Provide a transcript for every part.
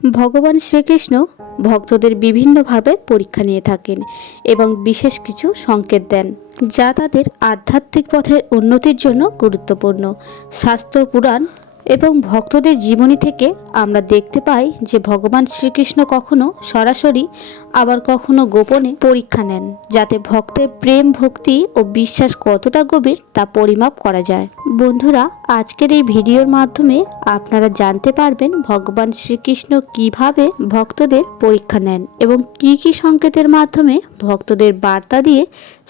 ভগবান শ্রীকৃষ্ণ ভক্তদের বিভিন্নভাবে পরীক্ষা নিয়ে থাকেন এবং বিশেষ কিছু সংকেত দেন, যা তাদের আধ্যাত্মিক পথের উন্নতির জন্য গুরুত্বপূর্ণ। শাস্ত্র, পুরাণ এবং ভক্তদের জীবনী থেকে আমরা দেখতে পাই যে ভগবান শ্রীকৃষ্ণ কখনো সরাসরি আবার কখনো গোপনে পরীক্ষা নেন, যাতে ভক্তের প্রেম, ভক্তি ও বিশ্বাস কতটা গভীর তা পরিমাপ করা যায়। বন্ধুরা, আজকের এই ভিডিওর মাধ্যমে আপনারা জানতে পারবেন ভগবান শ্রীকৃষ্ণ কিভাবে ভক্তদের পরীক্ষা নেন এবং কি কি সংকেতের মাধ্যমে ভক্তদের বার্তা দিয়ে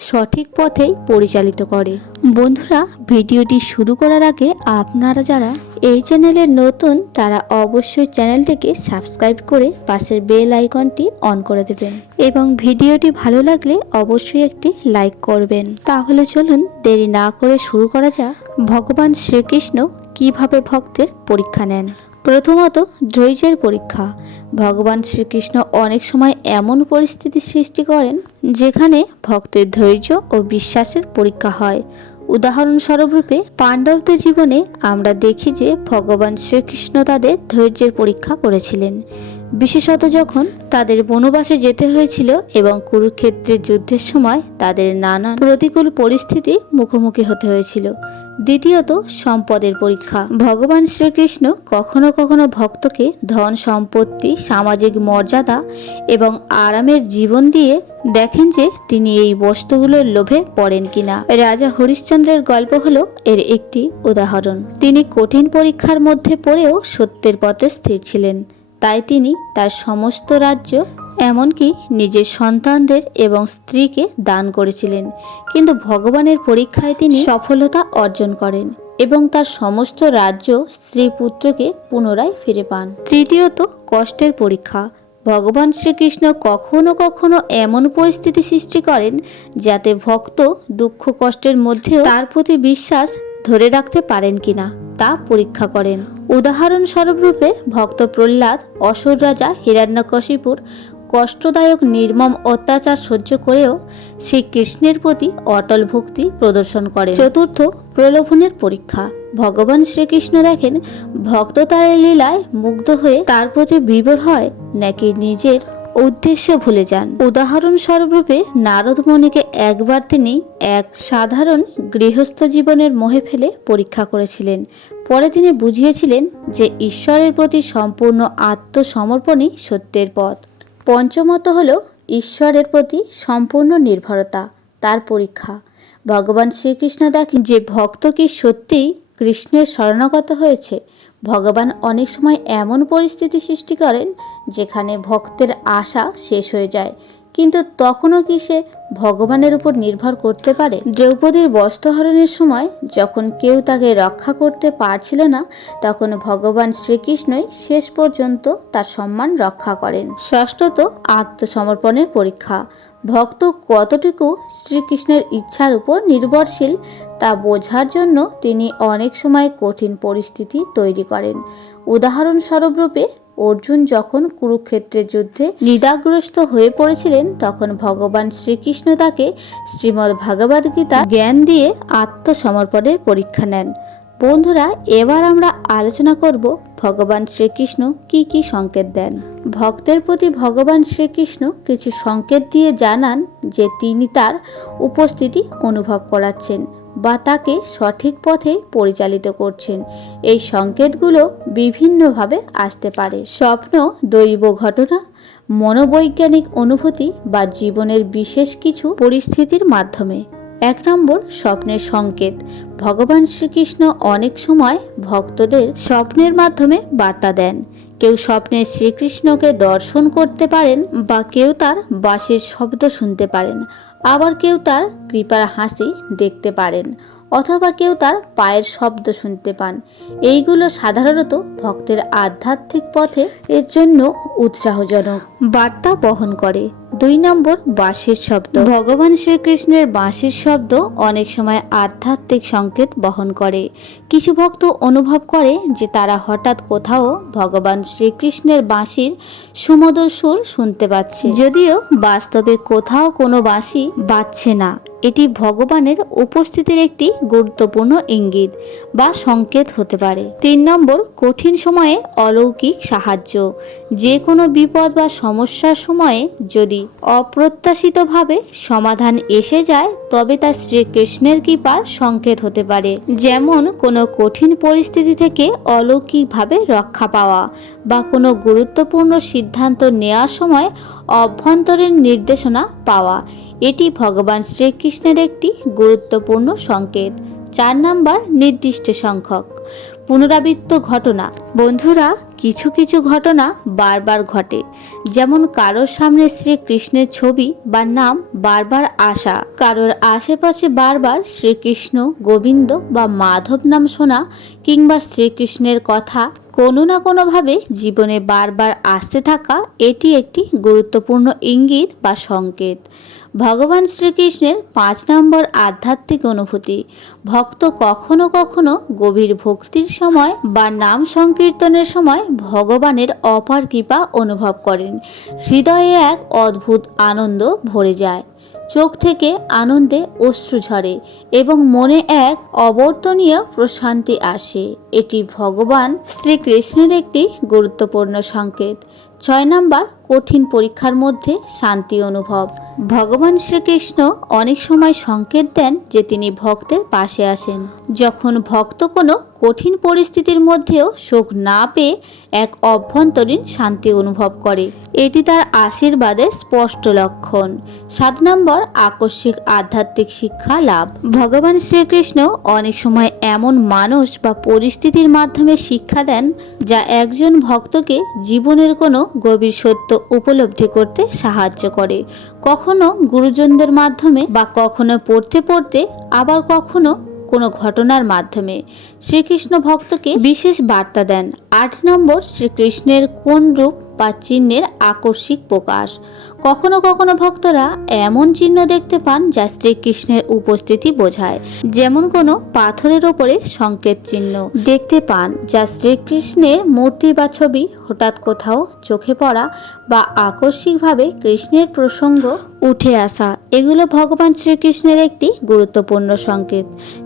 সঠিক পথেই পরিচালিত করে। বন্ধুরা, ভিডিওটি শুরু করার আগে আপনারা যারা এই চ্যানেলে নতুন তারা অবশ্যই চ্যানেলটিকে সাবস্ক্রাইব করে পাশের বেল আইকনটি অন করে দেবেন এবং ভিডিওটি ভালো লাগলে অবশ্যই একটি লাইক করবেন। তাহলে চলুন দেরি না করে শুরু করা যাক। ভগবান শ্রীকৃষ্ণ কিভাবে ভক্তের পরীক্ষা নেন। প্রথমত, ধৈর্যের পরীক্ষা। ভগবান শ্রীকৃষ্ণ অনেক সময় এমন পরিস্থিতি সৃষ্টি করেন যেখানে ভক্তের ধৈর্য ও বিশ্বাসের পরীক্ষা হয়। উদাহরণস্বরূপ রূপে পাণ্ডবদের জীবনে আমরা দেখি যে ভগবান শ্রীকৃষ্ণ তাদের ধৈর্যের পরীক্ষা করেছিলেন, বিশেষত যখন তাদের বনবাসে যেতে হয়েছিল এবং কুরুক্ষেত্রের যুদ্ধের সময় তাদের নানান প্রতিকূল পরিস্থিতি মুখোমুখি হতে হয়েছিল। দ্বিতীয়ত, সম্পদের পরীক্ষা। ভগবান শ্রীকৃষ্ণ কখনো কখনো ভক্তকে ধন সম্পত্তি, সামাজিক মর্যাদা এবং আরামের জীবন দিয়ে দেখেন যে তিনি এই বস্তুগুলোর লোভে পড়েন কিনা। রাজা হরিশ্চন্দ্রের গল্প হলো এর একটি উদাহরণ। তিনি কঠিন পরীক্ষার মধ্যে পড়েও সত্যের পথে স্থির ছিলেন, তাই তিনি তার সমস্ত রাজ্য, এমনকি নিজের সন্তানদের এবং স্ত্রীকে দান করেছিলেন। কিন্তু ভগবানের পরীক্ষায় তিনি সফলতা অর্জন করেন এবং তার সমস্ত রাজ্য, স্ত্রী, পুত্রকে পুনরায় ফিরে পান। তৃতীয়ত, কষ্টের পরীক্ষা। ভগবান শ্রীকৃষ্ণ কখনো কখনো এমন পরিস্থিতি সৃষ্টি করেন যাতে ভক্ত দুঃখ কষ্টের মধ্যেও তার প্রতি বিশ্বাস ধরে রাখতে পারেন কিনা তা পরীক্ষা করেন। উদাহরণস্বরূপ রূপে ভক্ত প্রহ্লাদ অসুর রাজা হিরণ্যকশিপুর কষ্টদায়ক নির্মম অত্যাচার সহ্য করেও শ্রীকৃষ্ণের প্রতি অটল ভক্তি প্রদর্শন করেন। চতুর্থ, প্রলোভনের পরীক্ষা। ভগবান শ্রীকৃষ্ণ দেখেন ভক্ত তার লীলায় মুগ্ধ হয়ে তার প্রতি বিভোর হয় নাকি নিজের উদ্দেশ্য ভুলে যান। উদাহরণস্বরূপ রূপে নারদ মুনিকে একবার তিনি এক সাধারণ গৃহস্থ জীবনের মোহে ফেলে পরীক্ষা করেছিলেন। পরে তিনি বুঝিয়েছিলেন যে ঈশ্বরের প্রতি সম্পূর্ণ আত্মসমর্পণই সত্যের পথ। পঞ্চমত হল ঈশ্বরের প্রতি সম্পূর্ণ নির্ভরতা, তার পরীক্ষা। ভগবান শ্রীকৃষ্ণ দেখেন যে ভক্ত কি সত্যিই কৃষ্ণের শরণাগত হয়েছে। ভগবান অনেক সময় এমন পরিস্থিতি সৃষ্টি করেন যেখানে ভক্তের আশা শেষ হয়ে যায়, কিন্তু তখনও কি সে ভগবানের উপর নির্ভর করতে পারে? দ্রৌপদীর বস্ত্রহরণের সময় যখন কেউ তাকে রক্ষা করতে পারছিল না, তখন ভগবান শ্রীকৃষ্ণই শেষ পর্যন্ত তার সম্মান রক্ষা করেন। ষষ্ঠত, আত্মসমর্পণের পরীক্ষা। ভক্ত কতটুকু শ্রীকৃষ্ণের ইচ্ছার উপর নির্ভরশীল তা বোঝার জন্য তিনি অনেক সময় কঠিন পরিস্থিতি তৈরি করেন। উদাহরণস্বরূপ রূপে অর্জুন যখন কুরুক্ষেত্রের যুদ্ধে নিদাগ্রস্ত হয়ে পড়েছিলেন, তখন ভগবান শ্রীকৃষ্ণ তাকে শ্রীমদ্ ভাগবত গীতা জ্ঞান দিয়ে আত্মসমর্পণের পরীক্ষা নেন। বন্ধুরা, এবার আমরা আলোচনা করব ভগবান শ্রীকৃষ্ণ কি কি সংকেত দেন। ভক্তের প্রতি ভগবান শ্রীকৃষ্ণ কিছু সংকেত দিয়ে জানান যে তিনি তার উপস্থিতি অনুভব করাচ্ছেন বা তাকে সঠিক পথে পরিচালিত করছেন। এই সংকেতগুলো বিভিন্নভাবে আসতে পারে। স্বপ্ন, দৈব ঘটনা, মনোবৈজ্ঞানিক অনুভূতি বা জীবনের বিশেষ কিছু পরিস্থিতির মাধ্যমে। 1 নম্বর, স্বপ্নের সংকেত। ভগবান শ্রীকৃষ্ণ অনেক সময় ভক্তদের স্বপ্নের মাধ্যমে বার্তা দেন। কেউ স্বপ্নে শ্রীকৃষ্ণকে দর্শন করতে পারেন বা কেউ তার বাঁশির শব্দ শুনতে পারেন, আবার কেউ তার কৃপার হাসি দেখতে পারেন, অথবা কেউ তার পায়ের শব্দ শুনতে পান। এইগুলো সাধারণত ভক্তের আধ্যাত্মিক পথে এর জন্য উৎসাহজনক বার্তা বহন করে। 2 নম্বর, বাঁশির শব্দ। ভগবান শ্রীকৃষ্ণের বাঁশির শব্দ অনেক সময় আধ্যাত্মিক সংকেত বহন করে। কিছু ভক্ত অনুভব করে যে তারা হঠাৎ কোথাও ভগবান শ্রীকৃষ্ণের বাঁশির সুমধুর সুর শুনতে পাচ্ছে, যদিও বাস্তবে কোথাও কোনো বাঁশি বাজছে না। এটি ভগবানের উপস্থিতির একটি গুরুত্বপূর্ণ ইঙ্গিত বা সংকেত হতে পারে। 3 নম্বর, কঠিন সময়ে অলৌকিক সাহায্য। যে কোনো বিপদ বা সমস্যার সময়ে যদি অপ্রত্যাশিতভাবে সমাধান এসে যায় তবে তা শ্রীকৃষ্ণের কৃপার সংকেত হতে পারে। যেমন কোনো কঠিন পরিস্থিতি থেকে অলৌকিকভাবে রক্ষা পাওয়া বা কোনো গুরুত্বপূর্ণ সিদ্ধান্ত নেওয়ার সময় অভ্যন্তরীণ নির্দেশনা পাওয়া। এটি ভগবান শ্রীকৃষ্ণের একটি গুরুত্বপূর্ণ সংকেত। 4 নম্বর, নির্দিষ্ট সংখ্যক পুনরাবৃত্ত ঘটনা। বন্ধুরা, কিছু কিছু ঘটনা বারবার ঘটে, যেমন কারোর সামনে শ্রীকৃষ্ণের ছবি বা নাম বারবার আসা, কারোর আশেপাশে বারবার শ্রীকৃষ্ণ, গোবিন্দ বা মাধব নাম শোনা, কিংবা শ্রীকৃষ্ণের কথা কোনো না কোনোভাবে জীবনে বারবার আসতে থাকা। এটি একটি গুরুত্বপূর্ণ ইঙ্গিত বা সংকেত। ভগবান শ্রীকৃষ্ণের 5 নম্বর, আধ্যাত্মিক অনুভূতি। ভক্ত কখনো কখনো গভীর ভক্তির সময় বা নাম সংকীর্তনের সময় ভগবানের অপার কৃপা অনুভব করেন। হৃদয়ে এক অদ্ভুত আনন্দ ভরে যায়, চোখ থেকে আনন্দে অশ্রু ঝরে এবং মনে এক অবর্তনীয় প্রশান্তি আসে। এটি ভগবান শ্রীকৃষ্ণের একটি গুরুত্বপূর্ণ সংকেত। 6 নম্বর, কঠিন পরীক্ষার মধ্যে শান্তি অনুভব। ভগবান শ্রীকৃষ্ণ অনেক সময় সংকেত দেন যে তিনি ভক্তের পাশে আসেন। যখন ভক্ত কোনো কঠিন পরিস্থিতির মধ্যেও শোক না পেয়ে এক অভ্যন্তরীণ শান্তি অনুভব করে, এটি তার আশীর্বাদের স্পষ্ট লক্ষণ। 7 নম্বর, আকস্মিক আধ্যাত্মিক শিক্ষা লাভ। ভগবান শ্রীকৃষ্ণ অনেক সময় এমন মানুষ বা পরিস্থিতির মাধ্যমে শিক্ষা দেন যা একজন ভক্তকে জীবনের কোনো গভীর সত্য উপলব্ধি করতে সাহায্য করে। কখনো গুরুজনদের মাধ্যমে বা কখনো পড়তে পড়তে, আবার কখনো কোনো ঘটনার মাধ্যমে শ্রীকৃষ্ণ ভক্তকে বিশেষ বার্তা দেন। 8 নম্বর, শ্রীকৃষ্ণের কোন রূপ বা চিহ্নের আকস্মিক প্রকাশ। কখনো কখনো ভক্তরা এমন চিহ্ন দেখতে পান যা শ্রীকৃষ্ণের উপস্থিতি বোঝায়, যেমন কোনো পাথরের ওপরে সংকেত চিহ্ন দেখতে পান যা শ্রীকৃষ্ণের মূর্তি বা ছবি হঠাৎ কোথাও চোখে পড়া বা আকস্মিকভাবে কৃষ্ণের প্রসঙ্গ উঠে আসা। এগুলো ভগবান শ্রীকৃষ্ণের একটি গুরুত্বপূর্ণ সংকেত।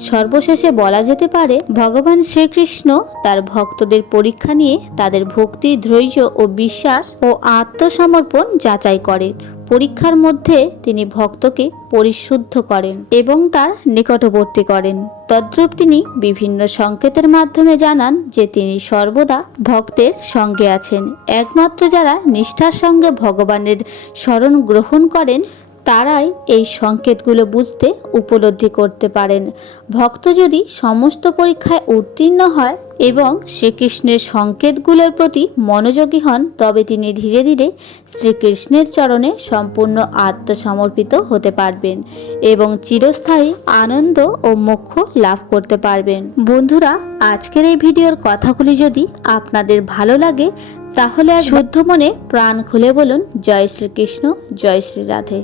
সর্বশেষে বলা যেতে পারে, ভগবান শ্রীকৃষ্ণ তার ভক্তদের পরীক্ষা নিয়ে তাদের ভক্তি, ধৈর্য ও বিশ্বাস ও আত্মসমর্পণ যাচাই করেন। পরীক্ষার মধ্যে তিনি ভক্তকে পরিশুদ্ধ করেন এবং তার নিকটবর্তী করেন। তদ্রূপ তিনি বিভিন্ন সংকেতের মাধ্যমে জানান যে তিনি সর্বদা ভক্তের সঙ্গে আছেন। একমাত্র যারা নিষ্ঠার সঙ্গে ভগবানের শরণ গ্রহণ করেন তারাই এই সংকেতগুলো বুঝতে, উপলব্ধি করতে পারেন। ভক্ত যদি সমস্ত পরীক্ষায় উত্তীর্ণ হয় এবং শ্রীকৃষ্ণের সংকেতগুলোর প্রতি মনোযোগী হন তবে তিনি ধীরে ধীরে শ্রীকৃষ্ণের চরণে সম্পূর্ণ আত্মসমর্পিত হতে পারবেন এবং চিরস্থায়ী আনন্দ ও মোক্ষ লাভ করতে পারবেন। বন্ধুরা, আজকের এই ভিডিওর কথাগুলি যদি আপনাদের ভালো লাগে তাহলে শুদ্ধ মনে প্রাণ খুলে বলুন জয় শ্রীকৃষ্ণ, জয় শ্রী রাধে।